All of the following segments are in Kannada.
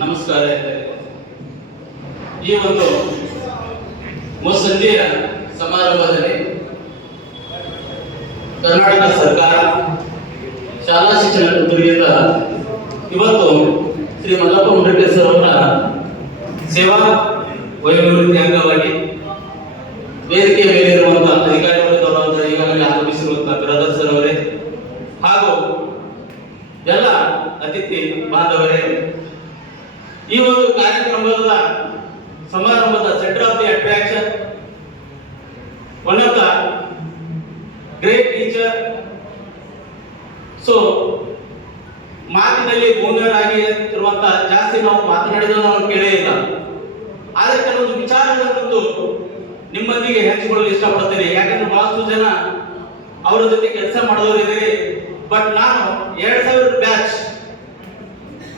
ನಮಸ್ಕಾರ. ಈ ಒಂದು ಮುಸ್ಸಂಜೆಯ ಸಮಾರಂಭದಲ್ಲಿ ಕರ್ನಾಟಕ ಸರ್ಕಾರ ಶಾಲಾ ಶಿಕ್ಷಣ ಕಚೇರಿಯಿಂದ ಇವತ್ತು ಶ್ರೀ ಮಲ್ಲಪ್ಪ ಮುಂಡರಗಿ ಸರ್ ಅವರ ಸೇವಾ ವಯೋನಿವೃತ್ತಿ ಅಂಗವಾಗಿ ವೇದಿಕೆ ಮೇಲಿರುವಂತಹ ಅಧಿಕಾರಿಗಳು ಈಗಾಗಲೇ ಆಗಮಿಸಿರುವಂತಹ ಬ್ರದರ್ ಸರ್ ಅವರೇ ಹಾಗೂ ಎಲ್ಲ ಅತಿಥಿ ಬಾಂಧವರೇ, ಈ ಒಂದು ಕಾರ್ಯಕ್ರಮದ ಸಮಾರಂಭದ centre of the attraction one of the great teacher. So ಮಾತಿನಲ್ಲಿ ಮೌನರಾಗಿ ಇರುವಂತಹ ಜಾಸ್ತಿ ನಾವು ಮಾತನಾಡಿದ ನಾವು ಕೇಳೇ ಇಲ್ಲ. ಆದರೆ ಕೆಲವೊಂದು ವಿಚಾರಗಳನ್ನು ನಿಮ್ಮೊಂದಿಗೆ ಹಂಚಿಕೊಳ್ಳಲು ಇಷ್ಟಪಡುತ್ತೇನೆ. ಯಾಕಂದ್ರೆ ಬಹಳಷ್ಟು ಜನ ಅವರ ಜೊತೆ ಕೆಲಸ ಮಾಡೋರಿದ್ದೀರಿ. ಬಟ್ ನಾನು 2000 ಬ್ಯಾಚ್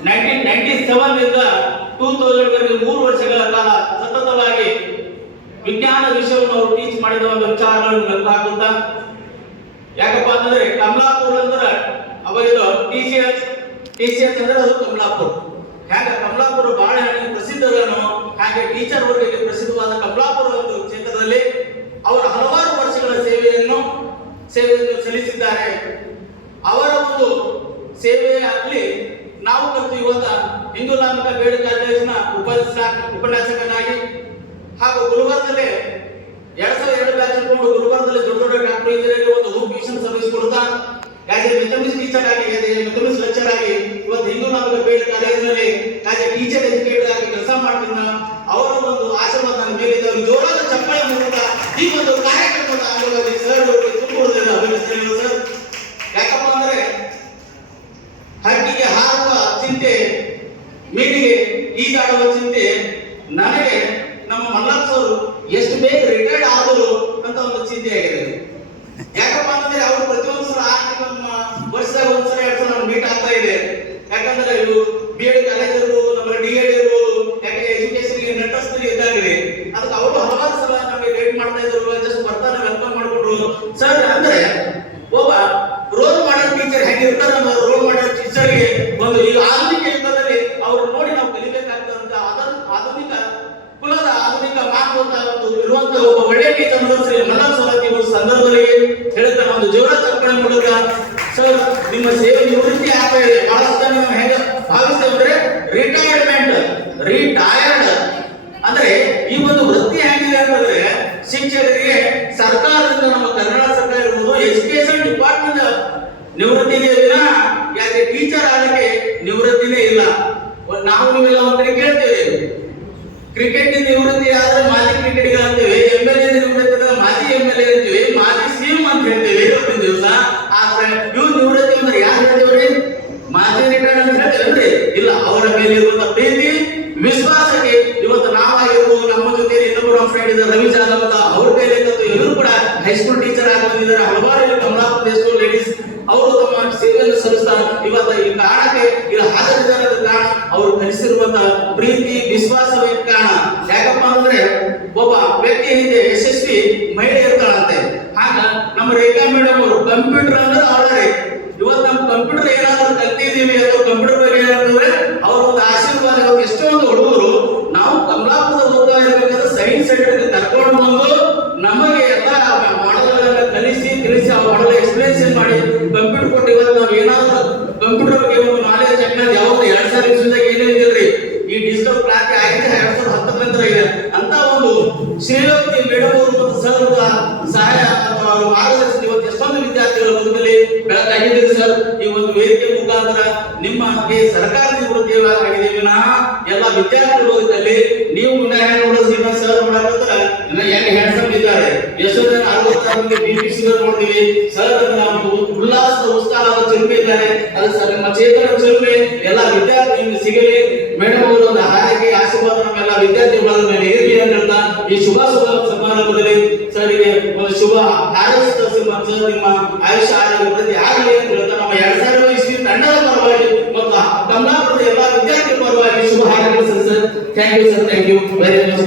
1997 ಇಂದ 2000 ವರೆಗೆ 3 ವರ್ಷಗಳ ಕಾಲ ಸತತವಾಗಿ ವಿಜ್ಞಾನ ವಿಷಯವನ್ನು ಅವರು ಟೀಚ್ ಮಾಡಿದ ಒಂದು ವಿಚಾರಗಳನ್ನು ಮೆಲುಕು ಹಾಕುತ್ತಾ, ಯಾಕಪ್ಪ ಅಂತಂದ್ರೆ ಕಮಲಾಪುರ ಅಂದ್ರೆ ಅವಾಗಿದು ಟಿಸಿಎಸ್ ಅಂದ್ರೆ ಅದು ಕಮಲಾಪುರ. ಹಾಗೆ ಕಮಲಾಪುರ ಬಾಳೆಹಣ್ಣಿಗೆ ಪ್ರಸಿದ್ಧವೇನೋ ಹಾಗೆ ಟೀಚರ್ ವರ್ಗಕ್ಕೆ ಪ್ರಸಿದ್ಧವಾದ ಕಮಲಾಪುರ ಒಂದು ಕ್ಷೇತ್ರದಲ್ಲಿ ಅವರು ಹಲವಾರು ವರ್ಷಗಳ ಸೇವೆಯನ್ನು ಸಲ್ಲಿಸಿದ್ದಾರೆ. ಅವರ ಒಂದು ಸೇವೆಯಲ್ಲಿ ನಾವು ಕಲಿತು ಇವತ್ತು ಹಿಂದೂ ಧಾರ್ಮಿಕ ಬೇಡಿಕೆ ಕಾಲೇಜಿನ ಉಪನ್ಯಾಸಕನಾಗಿ ಹಾಗೂ ಗುಲ್ಬರ್ಗದಲ್ಲಿ 2002 ಬ್ಯಾಚ್ ಇಟ್ಕೊಂಡು ಗುಲ್ಬರ್ಗದಲ್ಲಿ ದೊಡ್ಡ ದೊಡ್ಡ ಡಾಕ್ಟರ್ ಇಂಜಿನಿಯರ್ ಒಂದು ಹೋಮ್ ಟ್ಯೂಷನ್ ಸರ್ವಿಸ್ ಕೊಡ್ತಾ ಮೆಥಮೆಟಿಕ್ಸ್ ಟೀಚರ್ ಆಗಿ ಮೆಥಮೆಟಿಕ್ಸ್ ಲೆಕ್ಚರ್ ಆಗಿ ಇವತ್ತು ಹಿಂದೂ ಧಾರ್ಮಿಕ ಬೇಡಿಕೆ ಕಾಲೇಜಿನಲ್ಲಿ ಟೀಚರ್ ಎಜುಕೇಟರ್ ಆಗಿ ಕೆಲಸ ಮಾಡ್ತಿದ್ದ ಅವರ ಒಂದು ಆಶೀರ್ವಾದ ನನ್ನ ಮೇಲಿದೆ. ಅವರು ಜೋರಾದ ಚಪ್ಪಾಳೆ ಮೂಲಕ ಈ ಒಂದು ಕಾರ್ಯಕ್ರಮದ ಅಂಗವಾಗಿ ಸರ್ ಅವರಿಗೆ ತುಂಬುವುದರಿಂದ ಅಭಿನಂದನೆಗಳು ಸರ್. ಯಾಕಪ್ಪ ಅಂದ್ರೆ ಹಕ್ಕಿಗೆ ಹಾರುವ ಚಿಂತೆ, ಮೀನಿಗೆ ಈಜಾಡುವ ಚಿಂತೆ ನನಗೆ ನಮ್ಮ ಮಲ್ಲಪ್ಪ ಅವರು ಎಷ್ಟು ಬೇಗ ರಿಟೈರ್ಡ್ ಆದರು ಅಂತ ಒಂದು ಚಿಂತೆ ಆಗಿದೆ. ಯಾಕಪ್ಪ ಅಂತಂದ್ರೆ ಅವರು ಪ್ರತಿಯೊಂದು ಸಲ ನಮ್ಮ ವರ್ಷದಾಗ ಒಂದ್ಸಲ 2 ಸಲ ಮೀಟ್ ಆಗ್ತಾ ಇದೆ. ಯಾಕಂದ್ರೆ ಇವು BEd ಕಾಲೇಜ್ ಇರ್ಬೋದು, ನಮ್ಮ DEd ಇರ್ಬೋದು, ಯಾಕೆ ಎಜುಕೇಶನ್ ನೆಟ್ಟಸ್ತಿಗೆ ಇದ್ದಾಗಲಿ ಅದಕ್ಕೆ ಅವರು ಹಲವಾರು ಸಲ ನಮಗೆ ಗೈಡ್ ಮಾಡ್ತಾ ಇದ್ರು. ಜಸ್ಟ್ ಬರ್ತಾನೆ ವೆಲ್ಕಮ್ ಮಾಡ್ಕೊಂಡ್ರು ಸರ್. ಅಂದ್ರೆ ಒಬ್ಬ ರೋಲ್ ಮಾಡಲ್ ಟೀಚರ್ ಹೇಗಿರ್ತಾರೆ, ನಮ್ಮ ರೋಲ್ ಮಾಡಲ್ ಟೀಚರ್ಗೆ ಒಂದು ಈ ಆಧುನಿಕ ಯುಗದಲ್ಲಿ ಅವರು ನೋಡಿ ನಾವು ಕಲಿಬೇಕಾಗ್ತದಂತ ಆಧುನಿಕ ಕುಲದ ಆಧುನಿಕ ಮಾನವತ ಇರುವಂತಹ ಒಬ್ಬ ಒಳ್ಳೆಯ ಟೀಚರ್ ಶ್ರೀ ಮಲ್ಲಪ್ಪ ಸರ್ ಈ ಒಂದು ಸಂದರ್ಭದಲ್ಲಿ ಹೇಳ್ತಾ ಒಂದು ಜೋರ ಚಪ್ಪಳೆ ಮೂಲಕ ಸರ್ ನಿಮ್ಮ ಸೇವೆ ನಿವೃತ್ತಿ ಆಗ್ತಾ ಇದೆ. ಬಹಳಷ್ಟು ಜನ ನಾವು ಹೇಗೆ ಭಾವಿಸ್ತೇವೆ ಅಂದ್ರೆ ರಿಟೈರ್ಡ್ ಅಂದ್ರೆ ಈ ಒಂದು ವೃತ್ತಿ ಹೇಗಿದೆ ಅಂತಂದ್ರೆ ಶಿಕ್ಷಕರಿಗೆ ಸರ್ಕಾರದಿಂದ ನಮ್ಮ ಕರ್ನಾಟಕ ಸರ್ಕಾರ ಇರ್ಬೋದು ಎಜುಕೇಶನ್ ಡಿಪಾರ್ಟ್ಮೆಂಟ್ ನಿವೃತ್ತಿಗೆ ವಿನಃ ಯಾಕೆ ಟೀಚರ್ ಆಗಲಿಕ್ಕೆ ನಿವೃತ್ತಿನೇ ಇಲ್ಲ. ನಾವು ನೀವೆಲ್ಲ ಒಂದ್ರಿ ಕೇಳ್ತೇವೆ, ಕ್ರಿಕೆಟ್ ನಿವೃತ್ತಿ ಆದ್ರೆ ಮಾಜಿ ಕ್ರಿಕೆಟಿಗ ಅಂತೀವಿ, MLA ನಿವೃತ್ತಿ ಆದ್ರೆ ಮಾಜಿ MLA ಅಂತೀವಿ, ಮಾಜಿ CM ಅಂತ ಹೇಳ್ತೇವೆ ಇವತ್ತಿನ ದಿವಸ. ಆದ್ರೆ ಇವ್ರು ನಿವೃತ್ತಿ ಅಂದ್ರೆ ಯಾರು ಹೇಳ್ತೇವ್ರಿ? ಮಾಜಿ ರಿಟೈರ್ಡ್ ಅಂತ ಹೇಳ್ತೇವೆ ಇಲ್ಲ. ಅವರ ಮೇಲೆ ಇರುವಂತಹ ಪ್ರೀತಿ ವಿಶ್ವಾಸಕ್ಕೆ ಇವತ್ತು ನಾವಾಗಿರ್ಬೋದು, ನಮ್ಮ ಜೊತೆ ಇನ್ನೊಬ್ಬರು ನಮ್ಮ ಫ್ರೆಂಡ್ ಇದ್ದಾರೆ ರವಿ ಜಾಧವ್ ಅಂತ, ಅವ್ರ ಮೇಲೆ ಇವರು ಕೂಡ ಹೈಸ್ಕೂಲ್ ಟೀಚರ್ ಆಗಿ ಬಂದಿದ್ದಾರೆ. ಹಲವಾರು ಕಮಲಾಪುರ ಹೈಸ್ಕೂಲ್ ಲೇಡೀಸ್ ಅವರು ತಮ್ಮ ಸೇವೆಯನ್ನು ಸಲ್ಲಿಸ್ತಾರೆ. ಇವತ್ತು ಈ ಕಾರಣಕ್ಕೆ ಇದು ಹಾಜರಿದ್ದಾರೆ ಕಾರಣ ಅವರು ಕಲಿಸಿರುವಂತಹ ಪ್ರೀತಿ ವಿಶ್ವಾಸವೇ ಕಾರಣ. ಯಾಕಪ್ಪ ಅಂದ್ರೆ ಒಬ್ಬ ವ್ಯಕ್ತಿ ಹಿಂದೆ ಯಶಸ್ವಿ ಮಹಿಳೆ ಇರ್ತಾಳಂತೆ. ಆಗ ನಮ್ಮ ರೇಖಾ ಮೇಡಮ್ ಅವರು ಕಂಪ್ಯೂಟರ್ ಅಂದ್ರೆ ಅವರೇ ಇವತ್ತು ನಮ್ಮ ಕಂಪ್ಯೂಟರ್ ಏನಾದ್ರು ಕಲ್ತಿದೀವಿ ಅಥವಾ ಕಂಪ್ಯೂಟರ್ ಬಗ್ಗೆ ಏನಾದ್ರೆ ಅವ್ರ ಒಂದು ಆಶೀರ್ವಾದ. ಎಷ್ಟೊಂದು ಹುಡುಗರು ನಾವು ಕಮಲಾಪುರದ ಓದ್ತಾ ಇರಬೇಕಾದ್ರೆ ಸೈನ್ಸ್ ಸೆಂಟರ್ಗೆ ಕರ್ಕೊಂಡು ಬಂದು ನಮಗೆ ಎಲ್ಲ ಮಾಡಲ್ಗಳನ್ನ ತಿಳಿಸಿ ಆ ಮಾಡಲ್ ಎಕ್ಸ್ಪ್ಲೇಷನ್ ಮಾಡಿ ಕಂಪ್ಯೂಟರ್ ಕೊಟ್ಟು ಇವತ್ತು ನಾವು ಏನಾದ್ರು ಕಂಪ್ಯೂಟರ್ ಬಗ್ಗೆ ಒಂದು ನಾಲೆಜ್ ಯಾಕಂದ್ರೆ ಯಾವ್ದು 2000 ವರ್ಷದಾಗ ಏನೇ ಇದ್ದಿಲ್ರಿ. ಈ ಡಿಜಿಟಲ್ ಕ್ರಾಂತಿ ಆಗಿದೆ 2019 ಆಗಿದೆ ಅಂತ ಒಂದು ಶ್ರೀಲಕ್ಷ್ಮಿ ಮೇಡಮ್ ಅವರು ಸರ್ ಸಹಾಯ ಅಥವಾ ಅವರ ಮಾರ್ಗದರ್ಶನ ಇವತ್ತು ಎಷ್ಟೊಂದು ವಿದ್ಯಾರ್ಥಿಗಳ ಬದುಕಲ್ಲಿ ಬೆಳಕಾಗಿದ್ದೀರಿ ಸರ್. ಈ ಒಂದು ವೇದಿಕೆ ಮುಖಾಂತರ ನಿಮಗೆ ಸರ್ಕಾರ ನಿವೃತ್ತಿ ಆಗಿದೆ ವಿನಃ ಎಲ್ಲ ವಿದ್ಯಾರ್ಥಿಗಳ ಬದುಕಲ್ಲಿ ನೀವು ನೋಡೋದು ಸರ್ ಮಾಡಕಂದ್ರೆ ಹೆಂಗ್ ಹ್ಯಾಂಡ್ಸಮ್ ಇದ್ದಾರೆ. ಎಷ್ಟೋ ಜನ 60 BP ಶುಗರ್ ನೋಡ್ತೀವಿ ಸರ್. ನಾವು ಉಲ್ಲಾಸದ ಉತ್ಸಾಹದ ಚಿಲುಮೆ ಇದ್ದಾರೆ. ಅದು ಸರ್ ನಿಮ್ಮ ಚೇತನ ಚಿಲುಮೆ ಎಲ್ಲ ವಿದ್ಯಾರ್ಥಿ ನಿಮ್ಗೆ ಸಿಗಲಿ. ಮೇಡಮ್ ಅವರು ಒಂದು ಹಾರೈಕೆ ಆಶೀರ್ವಾದ ನಮ್ಮೆಲ್ಲ ವಿದ್ಯಾರ್ಥಿಗಳ ಮೇಲೆ ಇರಲಿ ಅಂತ ಹೇಳ್ತಾ ಈ ಶುಭ ಸಮಾರಂಭದಲ್ಲಿ ಸರಿಗೆ ಒಂದು ಶುಭ ಹಾರೈಸಿದ ಸರ್ ನಿಮ್ಮ ಆಯುಷ್ಯ ಆರೋಗ್ಯ ಪ್ರತಿ ಆಗಲಿ ಅಂತ ಹೇಳ್ತಾ ನಮ್ಮ 2000 ಇಸ್ವಿ ತಂಡದ ಪರವಾಗಿ ಮತ್ತು ಕಮಲಾಪುರದ ಎಲ್ಲ ವಿದ್ಯಾರ್ಥಿ ಪರವಾಗಿ ಶುಭ ಹಾರೈಕೆ sir. Thank you sir. Thank you very much.